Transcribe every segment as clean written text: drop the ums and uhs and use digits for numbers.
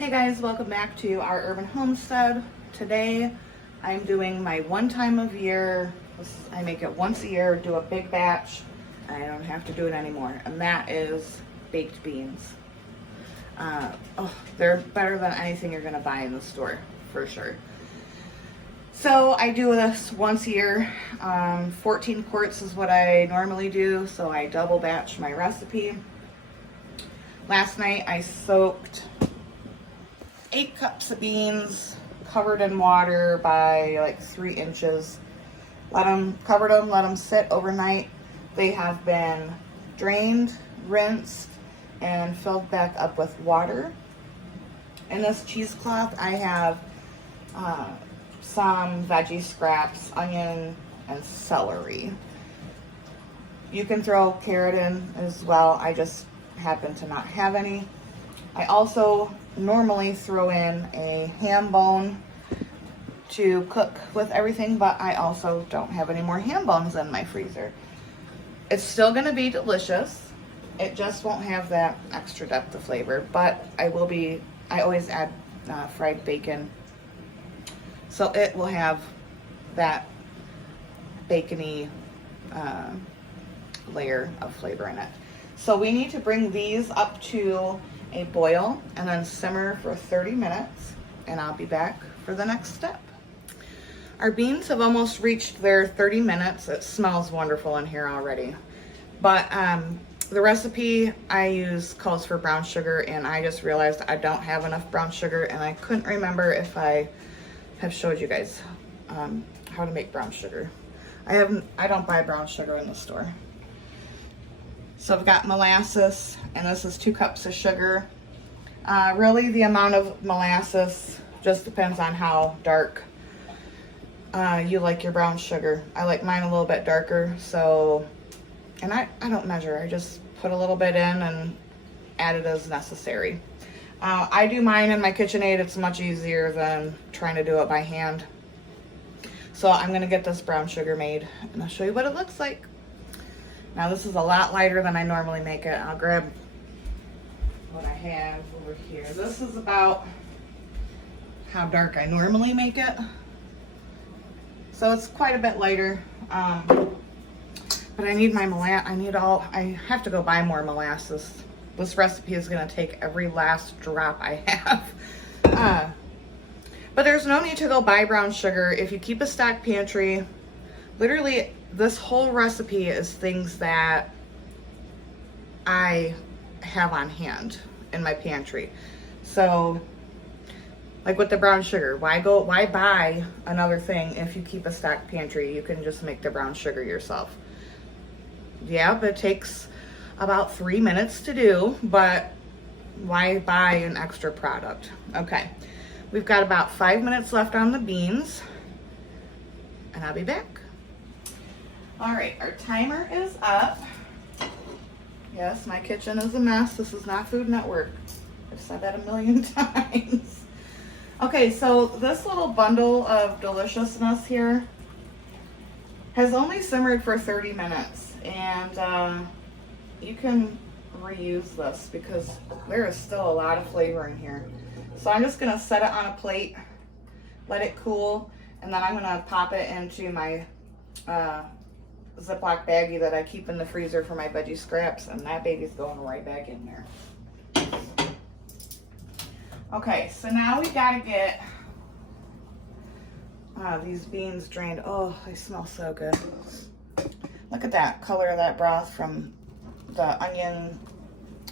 Hey guys, welcome back to our urban homestead. Today I'm doing my one time of year. I make it once a year, do a big batch. I don't have to do it anymore, and that is baked beans. They're better than anything you're gonna buy in the store for sure. So I do this once a year. 14 quarts is what I normally do, so I double batch my recipe. Last night I soaked 8 cups of beans, covered in water by like 3 inches. Covered them, let them sit overnight. They have been drained, rinsed, and filled back up with water. In this cheesecloth, I have some veggie scraps, onion, and celery. You can throw carrot in as well. I just happen to not have any. I also normally throw in a ham bone to cook with everything, but I also don't have any more ham bones in my freezer. It's still going to be delicious. It just won't have that extra depth of flavor, but I always add fried bacon, so it will have that bacony layer of flavor in it. So we need to bring these up to a boil and then simmer for 30 minutes, and I'll be back for the next step. Our beans have almost reached their 30 minutes. It smells wonderful in here already. But the recipe I use calls for brown sugar, and I just realized I don't have enough brown sugar, and I couldn't remember if I have showed you guys how to make brown sugar. I don't buy brown sugar in the store. So I've got molasses, and this is 2 cups of sugar. Really, the amount of molasses just depends on how dark you like your brown sugar. I like mine a little bit darker, so, and I don't measure. I just put a little bit in and add it as necessary. I do mine in my KitchenAid. It's much easier than trying to do it by hand. So I'm gonna get this brown sugar made, and I'll show you what it looks like. Now this is a lot lighter than I normally make it. I'll grab what I have over here. This is about how dark I normally make it. So it's quite a bit lighter. But I need my I have to go buy more molasses. This recipe is gonna take every last drop I have. But there's no need to go buy brown sugar. If you keep a stock pantry, literally this whole recipe is things that I have on hand in my pantry. So like with the brown sugar, why buy another thing if you keep a stock pantry? You can just make the brown sugar yourself. Yeah, but it takes about 3 minutes to do, but why buy an extra product? Okay, we've got about 5 minutes left on the beans, and I'll be back. All right, our timer is up. Yes, my kitchen is a mess. This is not Food Network. I've said that a million times. Okay, so this little bundle of deliciousness here has only simmered for 30 minutes, and you can reuse this because there is still a lot of flavor in here. So I'm just gonna set it on a plate, let it cool, and then I'm gonna pop it into my Ziploc baggie that I keep in the freezer for my veggie scraps, and that baby's going right back in there. Okay, so now we gotta get these beans drained. Oh, they smell so good. Look at that color of that broth from the onion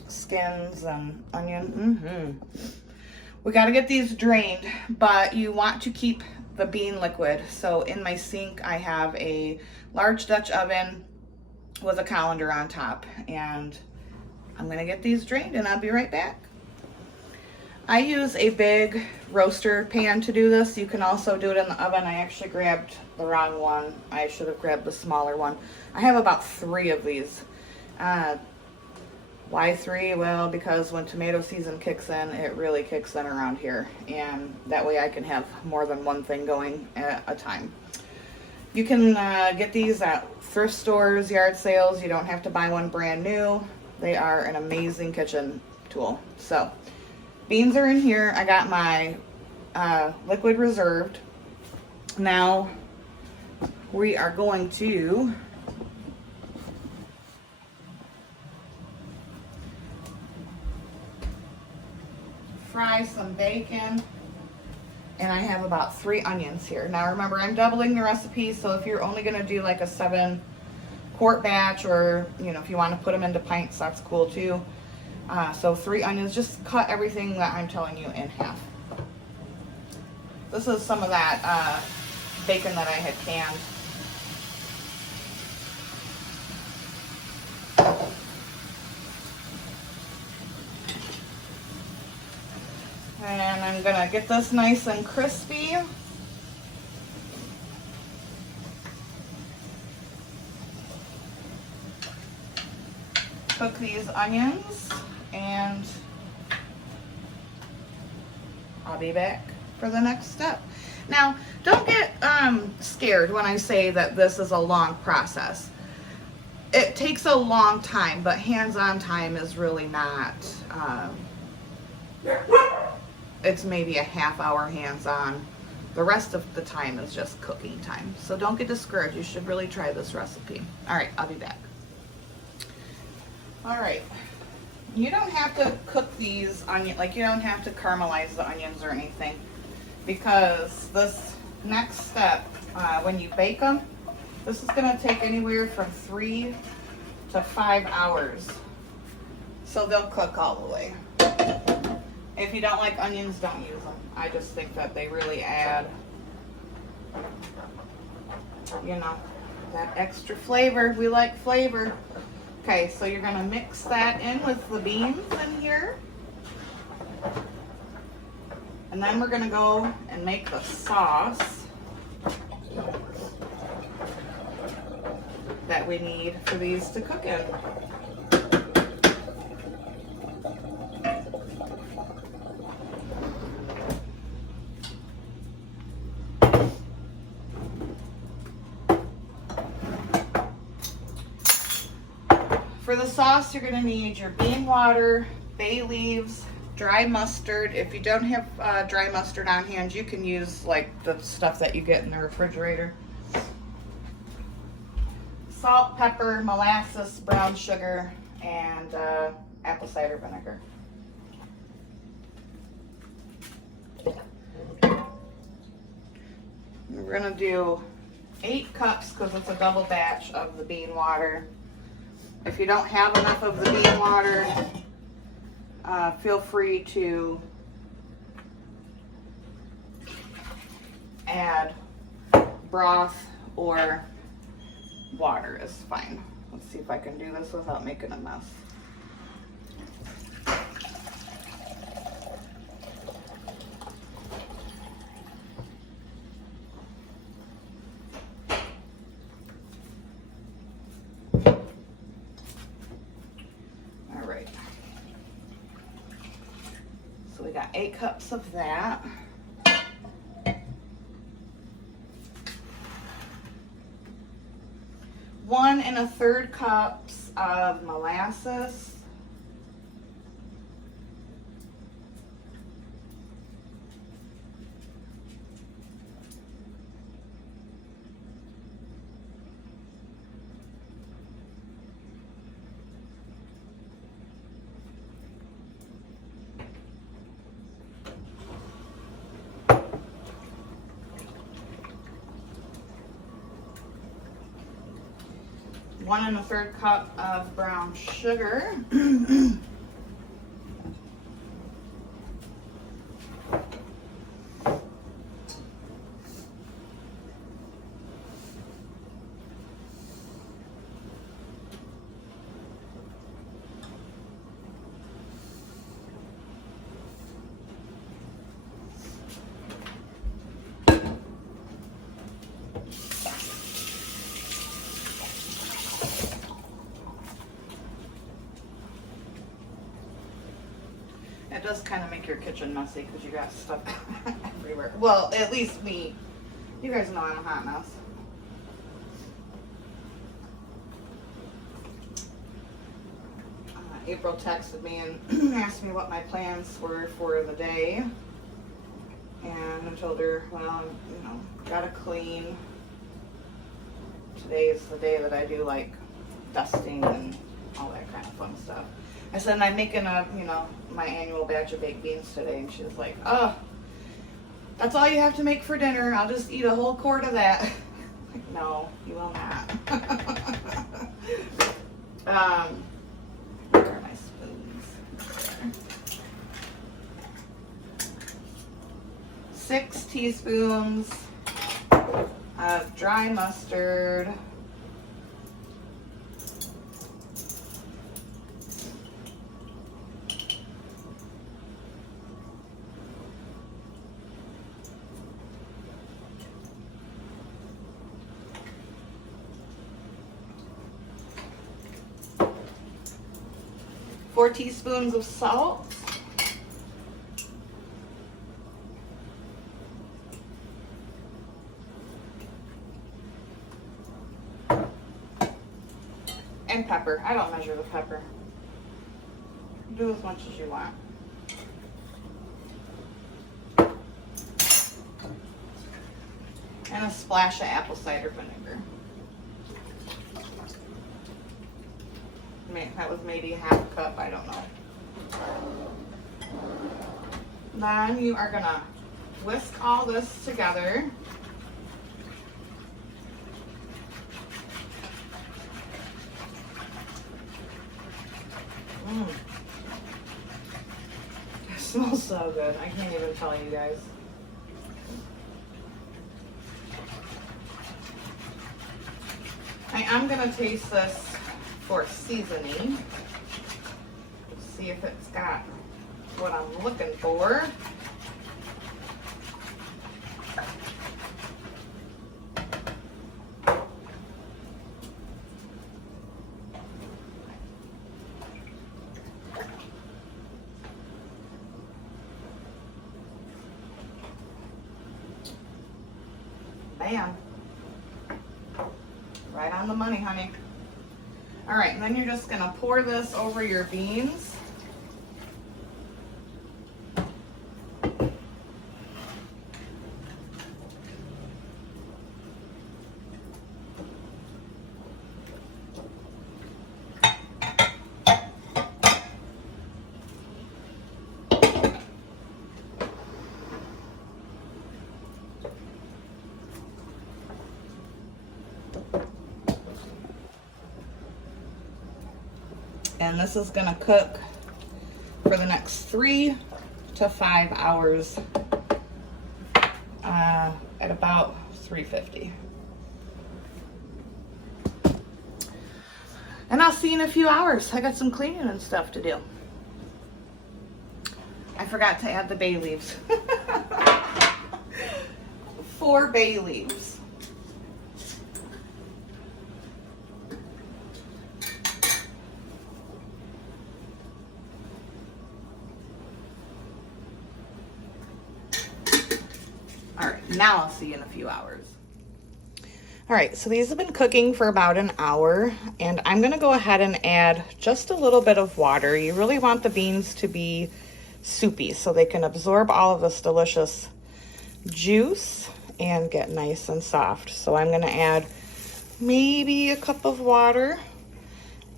skins and onion. We gotta get these drained, but you want to keep the bean liquid. So in my sink, I have a large Dutch oven with a colander on top, and I'm gonna get these drained and I'll be right back. I use a big roaster pan to do this. You can also do it in the oven. I actually grabbed the wrong one. I should have grabbed the smaller one. I have about 3 of these. Why 3? Well, because when tomato season kicks in, it really kicks in around here, and that way I can have more than one thing going at a time. You can get these at thrift stores, yard sales. You don't have to buy one brand new. They are an amazing kitchen tool. So Beans are in here. I got my liquid reserved. Now we are going to fry some bacon, and I have about 3 onions here. Now remember, I'm doubling the recipe, so if you're only gonna do like a 7-quart batch, or you know, if you want to put them into pints, that's cool too. So 3 onions. Just cut everything that I'm telling you in half. This is some of that bacon that I had canned. And I'm gonna get this nice and crispy. Cook these onions, and I'll be back for the next step. Now, don't get scared when I say that this is a long process. It takes a long time, but hands-on time is really not. It's maybe a half-hour hands-on. The rest of the time is just cooking time. So don't get discouraged. You should really try this recipe. All right, I'll be back. All right. You don't have to cook these onions, like you don't have to caramelize the onions or anything, because this next step, when you bake them, this is gonna take anywhere from 3 to 5 hours. So they'll cook all the way. If you don't like onions, don't use them. I just think that they really add, you know, that extra flavor. We like flavor. Okay, so you're gonna mix that in with the beans in here. And then we're gonna go and make the sauce that we need for these to cook in. For the sauce, you're gonna need your bean water, bay leaves, dry mustard. If you don't have dry mustard on hand, you can use like the stuff that you get in the refrigerator. Salt, pepper, molasses, brown sugar, and apple cider vinegar. We're gonna do 8 cups because it's a double batch of the bean water. If you don't have enough of the bean water, feel free to add broth or water is fine. Let's see if I can do this without making a mess. So we got 8 cups of that. One and 1/3 cups of molasses. One and 1/3 cup of brown sugar. It does kind of make your kitchen messy because you got stuff everywhere. Well, at least me. You guys know I'm a hot mess. April texted me and asked me what my plans were for the day. And I told her, well, you know, gotta clean. Today is the day that I do like dusting and all that kind of fun stuff. I said, I'm making my annual batch of baked beans today. And she was like, oh, that's all you have to make for dinner. I'll just eat a whole quart of that. Like, no, you will not. Where are my spoons? 6 teaspoons of dry mustard. 4 teaspoons of salt. And pepper. I don't measure the pepper. Do as much as you want. And a splash of apple cider vinegar. That was maybe half a cup, I don't know. Then you are gonna whisk all this together. It smells so good. I can't even tell you guys. I am gonna taste this for seasoning. See if it's got what I'm looking for. Bam. Right on the money, honey. All right, and then you're just gonna pour this over your beans. And this is gonna cook for the next 3 to 5 hours at about 350. And I'll see you in a few hours. I got some cleaning and stuff to do. I forgot to add the bay leaves. 4 bay leaves. Now I'll see you in a few hours. All right, so these have been cooking for about an hour, and I'm gonna go ahead and add just a little bit of water. You really want the beans to be soupy so they can absorb all of this delicious juice and get nice and soft. So I'm gonna add maybe a cup of water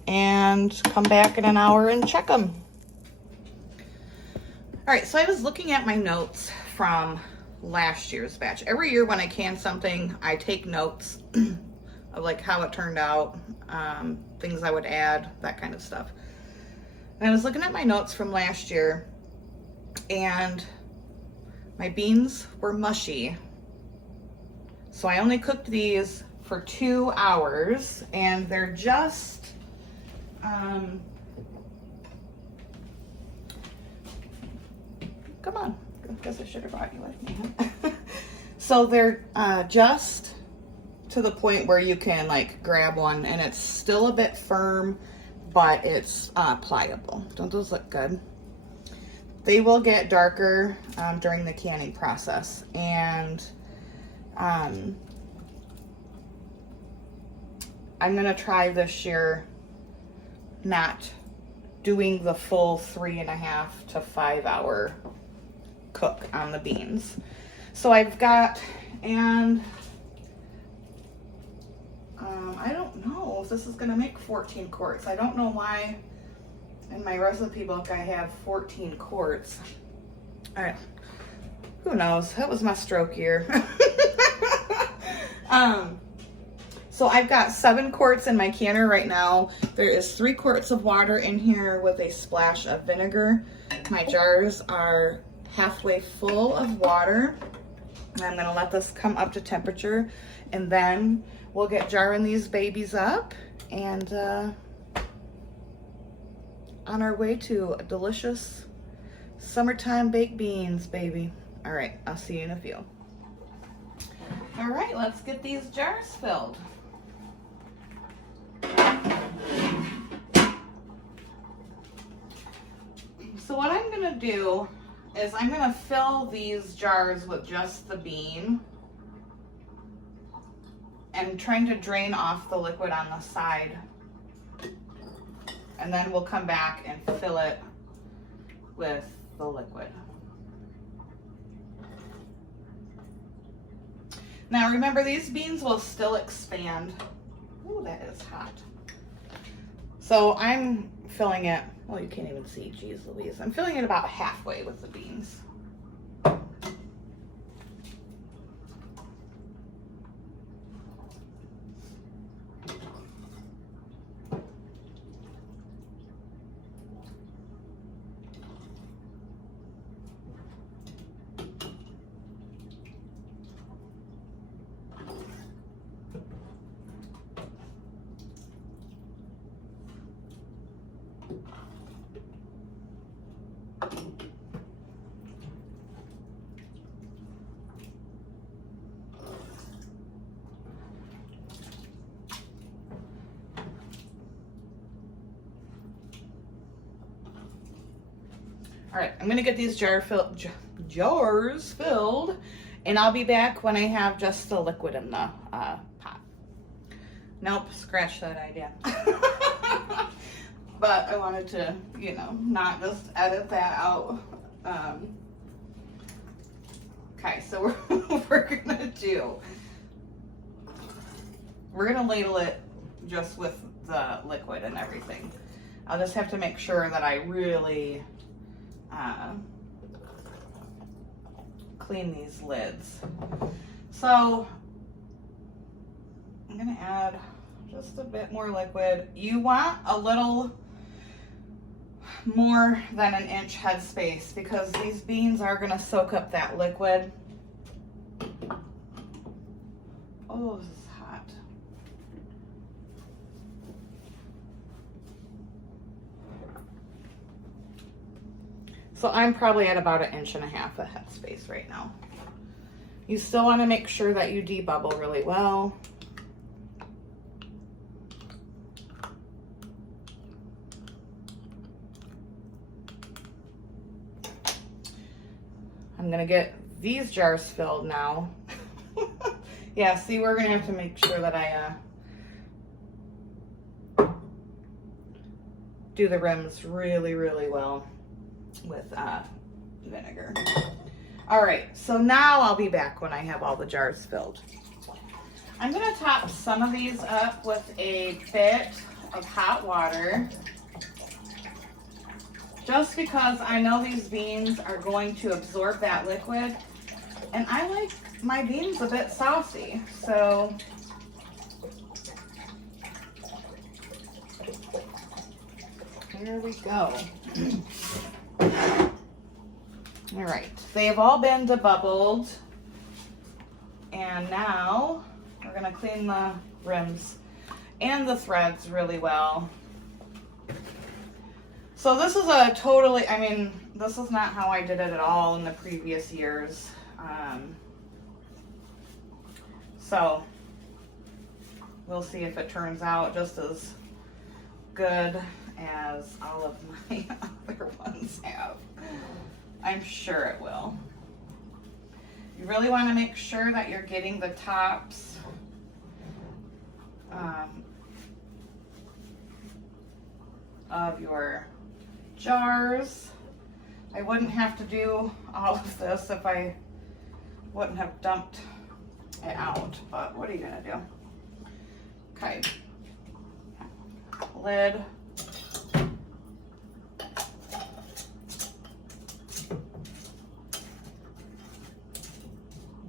and come back in an hour and check them. All right, so I was looking at my notes from last year's batch. Every year when I can something, I take notes of like how it turned out, things I would add, that kind of stuff. And I was looking at my notes from last year, and my beans were mushy. So I only cooked these for 2 hours, and they're just, come on. I guess I should have brought you with me. So they're just to the point where you can like grab one, and it's still a bit firm, but it's pliable. Don't those look good? They will get darker during the canning process, and I'm gonna try this year not doing the full 3.5 to 5 hour cook on the beans. So I've got, and I don't know if this is gonna make 14 quarts. I don't know why in my recipe book I have 14 quarts. All right, who knows? That was my stroke year. So I've got 7 quarts in my canner right now. There is 3 quarts of water in here with a splash of vinegar. My jars are halfway full of water. And I'm gonna let this come up to temperature, and then we'll get jarring these babies up and on our way to delicious summertime baked beans, baby. All right, I'll see you in a few. All right, let's get these jars filled. So what I'm gonna do is I'm gonna fill these jars with just the bean and trying to drain off the liquid on the side. And then we'll come back and fill it with the liquid. Now remember, these beans will still expand. Ooh, that is hot. So I'm filling it, well, you can't even see, geez Louise. I'm filling it about halfway with the beans. All right, I'm gonna get these jars filled, and I'll be back when I have just the liquid in the pot. Nope, scratch that idea. But I wanted to, you know, not just edit that out. Okay, so we're gonna ladle it just with the liquid and everything. I'll just have to make sure that I really clean these lids. So I'm gonna add just a bit more liquid. You want a little more than an inch headspace because these beans are gonna soak up that liquid. Oh, this is hot. So I'm probably at about 1.5 inches of headspace right now. You still want to make sure that you debubble really well. I'm gonna get these jars filled now. Yeah, see, we're gonna have to make sure that I do the rims really, really well with vinegar. All right, so now I'll be back when I have all the jars filled. I'm gonna top some of these up with a bit of hot water, just because I know these beans are going to absorb that liquid, and I like my beans a bit saucy, so here we go. All right, they have all been debubbled, and now we're gonna clean the rims and the threads really well. So this is a totally, I mean, this is not how I did it at all in the previous years. So we'll see if it turns out just as good as all of my other ones have. I'm sure it will. You really want to make sure that you're getting the tops of your jars. I wouldn't have to do all of this if I wouldn't have dumped it out, but what are you gonna do? Okay, lid.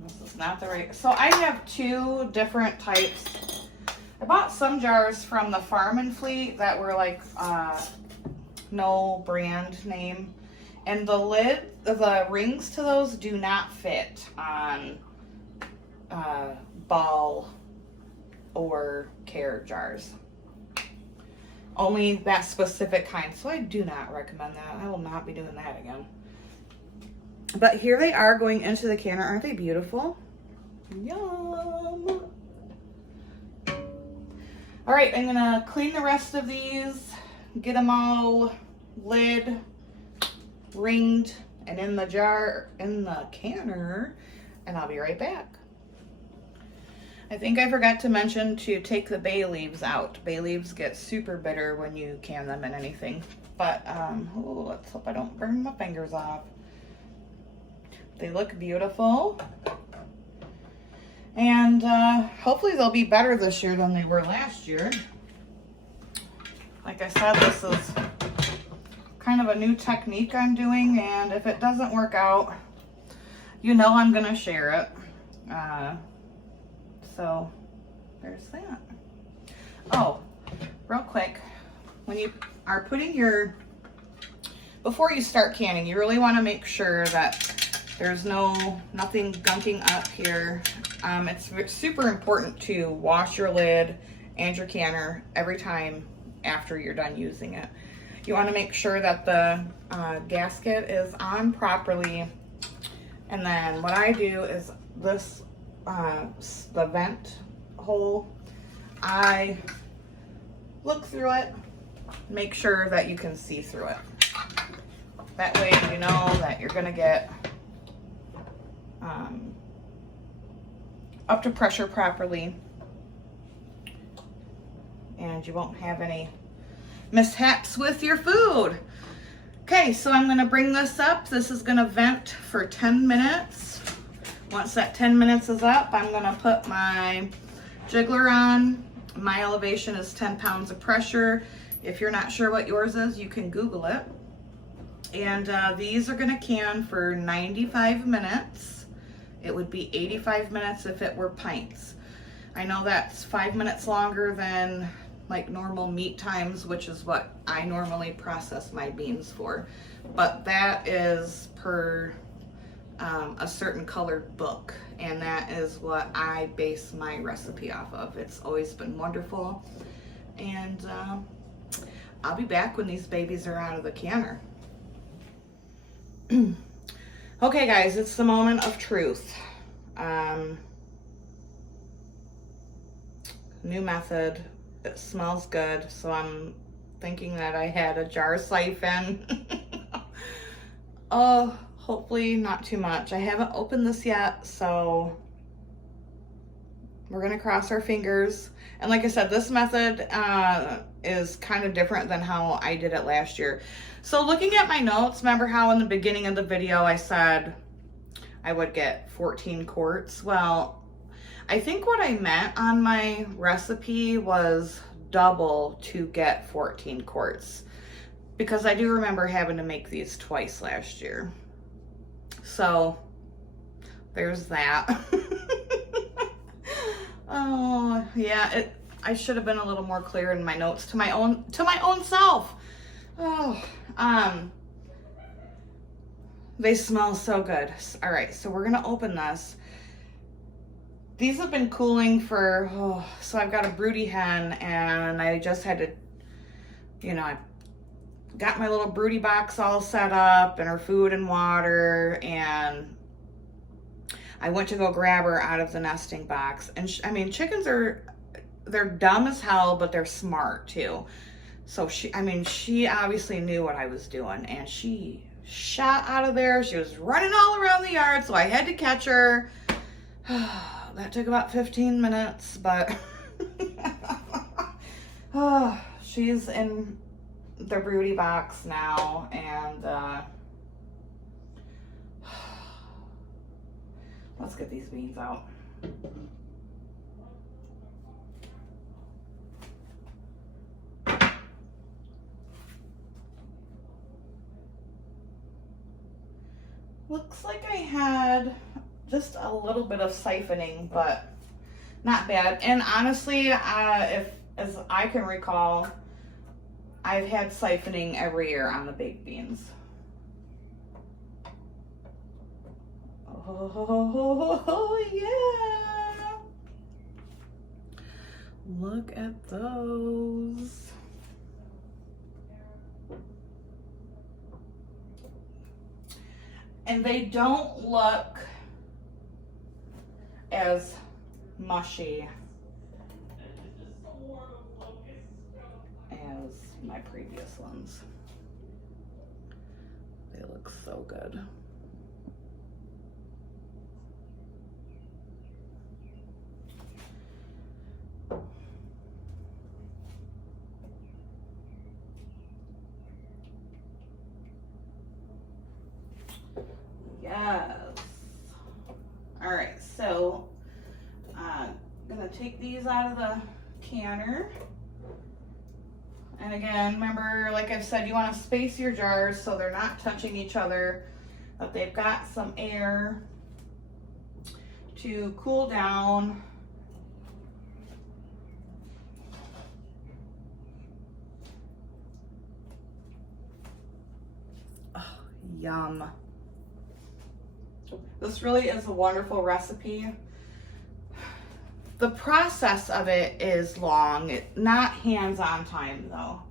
This is not the right, so I have two different types. I bought some jars from the Farm and Fleet that were like no brand name. And the lid, the rings to those do not fit on ball or care jars. Only that specific kind. So I do not recommend that. I will not be doing that again. But here they are going into the canner. Aren't they beautiful? Yum. All right, I'm gonna clean the rest of these, get them all lid, ringed, and in the jar, in the canner, and I'll be right back. I think I forgot to mention to take the bay leaves out. Bay leaves get super bitter when you can them in anything. But, oh, let's hope I don't burn my fingers off. They look beautiful. And hopefully they'll be better this year than they were last year. Like I said, this is kind of a new technique I'm doing, and if it doesn't work out, you know I'm gonna share it. So there's that. Oh, real quick, when you are putting your, before you start canning, you really want to make sure that there's nothing gunking up here. It's super important to wash your lid and your canner every time after you're done using it. You want to make sure that the gasket is on properly. And then what I do is this, the vent hole, I look through it, make sure that you can see through it. That way you know that you're going to get up to pressure properly, and you won't have any mishaps with your food. Okay, so I'm gonna bring this up. This is gonna vent for 10 minutes. Once that 10 minutes is up, I'm gonna put my jiggler on. My elevation is 10 pounds of pressure. If you're not sure what yours is, you can Google it. And these are gonna can for 95 minutes. It would be 85 minutes if it were pints. I know that's 5 minutes longer than like normal meat times, which is what I normally process my beans for. But that is per a certain colored book, and that is what I base my recipe off of. It's always been wonderful. And I'll be back when these babies are out of the canner. Okay guys, it's the moment of truth. New method. It smells good, so I'm thinking that I had a jar siphon. Oh, hopefully not too much. I haven't opened this yet, so we're gonna cross our fingers. And like I said, this method is kind of different than how I did it last year. So looking at my notes, remember how in the beginning of the video I said I would get 14 quarts? Well, I think what I meant on my recipe was double to get 14 quarts, because I do remember having to make these twice last year. So there's that. Oh yeah, I should have been a little more clear in my notes to my own self. Oh, they smell so good. All right, so we're gonna open this. These have been cooling for, so I've got a broody hen, and I just had to, you know, I got my little broody box all set up and her food and water, and I went to go grab her out of the nesting box. And I mean, chickens they're dumb as hell, but they're smart too. So she obviously knew what I was doing, and she shot out of there. She was running all around the yard, so I had to catch her. That took about 15 minutes, but she's in the Broody box now, and let's get these beans out. Looks like I had just a little bit of siphoning, but not bad. And honestly, if as I can recall, I've had siphoning every year on the baked beans. Oh yeah! Look at those. And they don't look as mushy as my previous ones. They look so good. Yes. All right, so I'm gonna take these out of the canner. And again, remember, like I've said, you want to space your jars so they're not touching each other, but they've got some air to cool down. Oh, yum. This really is a wonderful recipe. The process of it is long, not hands-on time though.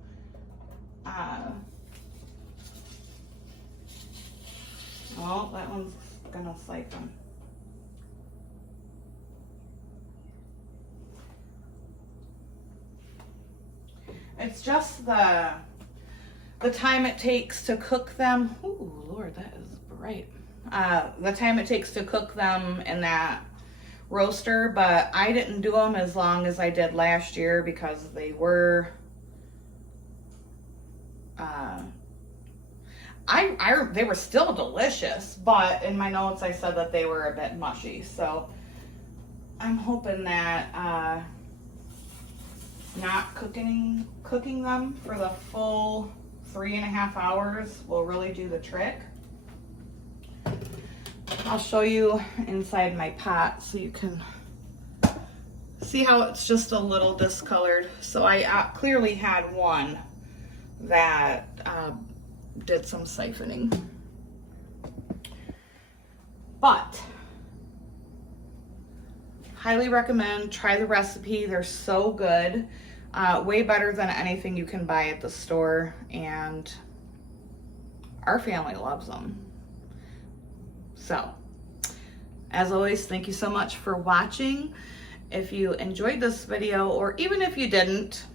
Well, that one's gonna siphon. It's just the time it takes to cook them. Ooh, Lord, that is bright. The time it takes to cook them in that roaster, but I didn't do them as long as I did last year because they were they were still delicious, but in my notes I said that they were a bit mushy. So I'm hoping that not cooking them for the full 3.5 hours will really do the trick. I'll show you inside my pot so you can see how it's just a little discolored. So I clearly had one that did some siphoning. But highly recommend, try the recipe. They're so good. Way better than anything you can buy at the store, and our family loves them. So, as always, thank you so much for watching. If you enjoyed this video, or even if you didn't,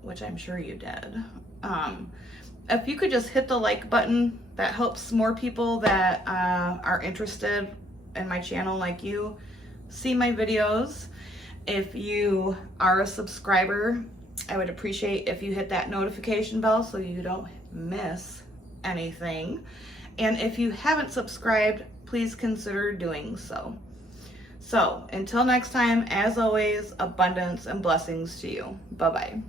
which I'm sure you did, if you could just hit the like button, that helps more people that are interested in my channel like you see my videos. If you are a subscriber, I would appreciate if you hit that notification bell so you don't miss anything. And if you haven't subscribed, please consider doing so. So until next time, as always, abundance and blessings to you. Bye-bye.